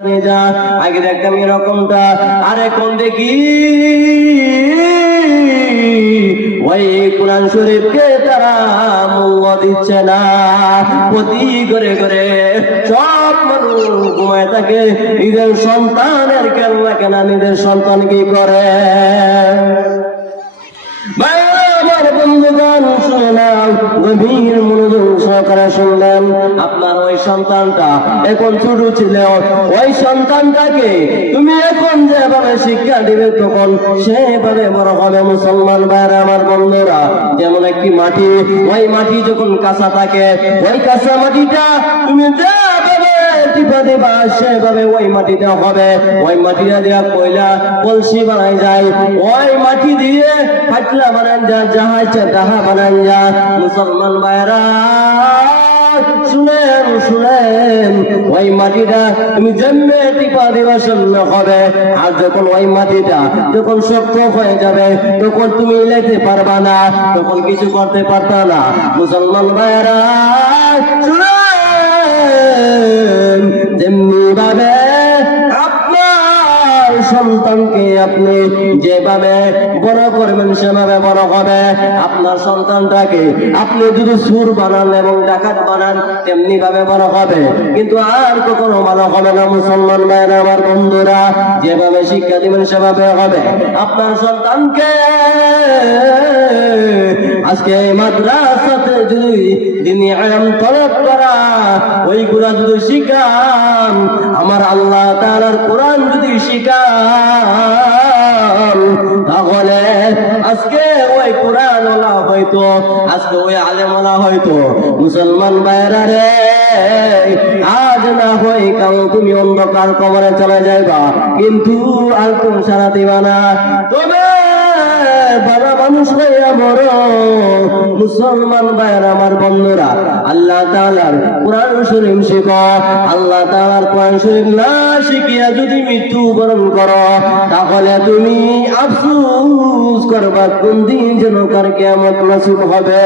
আগে দেখতাম এরকমটা, আর এখন দেখি ওই কোরআন শরীফকে তারা মূল্য দিচ্ছে না। প্রতি করে করে সব মানুষ ঘুমায় থাকে, নিজের সন্তানের কেল্লা কেনা নিজের সন্তান কি করে। বন্ধুগণ শুনে নাও, গভীর মনোযোগ সহকারে শুনলেন। আপনার ওই সন্তানটা এখন ছোট ছিল, ওই সন্তানটাকে তুমি এখন যেভাবে শিক্ষা দিবে তখন সেভাবে বড় হবে। মুসলমান ভাইরা আমার বন্ধুরা, যেমন একটি মাটি, ওই মাটি যখন কাঁচা থাকে, ওই কাঁচা মাটিটা তুমি টিপা দিবা সেভাবে ওই মাটিটা হবে। ওই মাটিটা দিয়া কয়লা কলসি বানাই যায়, ওই মাটি দিয়ে পাতলা বানান যায়, জাহাজ ডাহা বানান যায়। মুসলমান ভাইরা শুনেন শুনেন, ওই মাটিটা তুমি জন্মে টিপা দিবা সামনে হবে। আর যখন ওই মাটিটা যখন শক্ত হয়ে যাবে তখন তুমি লেতে পারবা না, তখন কিছু করতে পারবা না। মুসলমান ভাইরা শুনেন, যেমনি ভাবে আপনার সন্তানকে আপনি যেভাবে বড় করবেন সেভাবে বড় হবে। আপনার সন্তানটাকে আপনি যদি সুর বানান এবং ডাকাত বানান তেমনি ভাবে বড় হবে, কিন্তু আর কখনো ভালো হবে না। মুসলমান ভাইরা আমার বন্ধুরা, যেভাবে শিক্ষা দিবেন সেভাবে হবে। আপনার সন্তানকে আজকে মাদ্রাসাতে যদি দিনী ইলম তলব করা, ওইগুলা যদি শিখান, আমার আল্লাহ তাআলার কোরআন যদি শিখান, তাহলে আজকে ওই কোরআন ওয়ালা হয়তো, আজকে ওই আলেম ওয়ালা হয়তো। মুসলমান ভাইরা রে, আজ না হয় কাল তুমি অন্ধকার কবরে চলে যাইবা, কিন্তু আর তুমি সারা দিবা না। তবে বড় মানুষ হইয়া বড়। মুসলমান ভাইরা আমার বন্ধুরা, আল্লাহ তাআলার কোরআন শরীফ শিখো। আল্লাহ তাআলার কোরআন শরীফ না শিখিয়া যদি মৃত্যুবরণ করো, তাহলে তুমি আফসোস করবা কোন দিন যেন কার কিয়ামত নসিব হবে।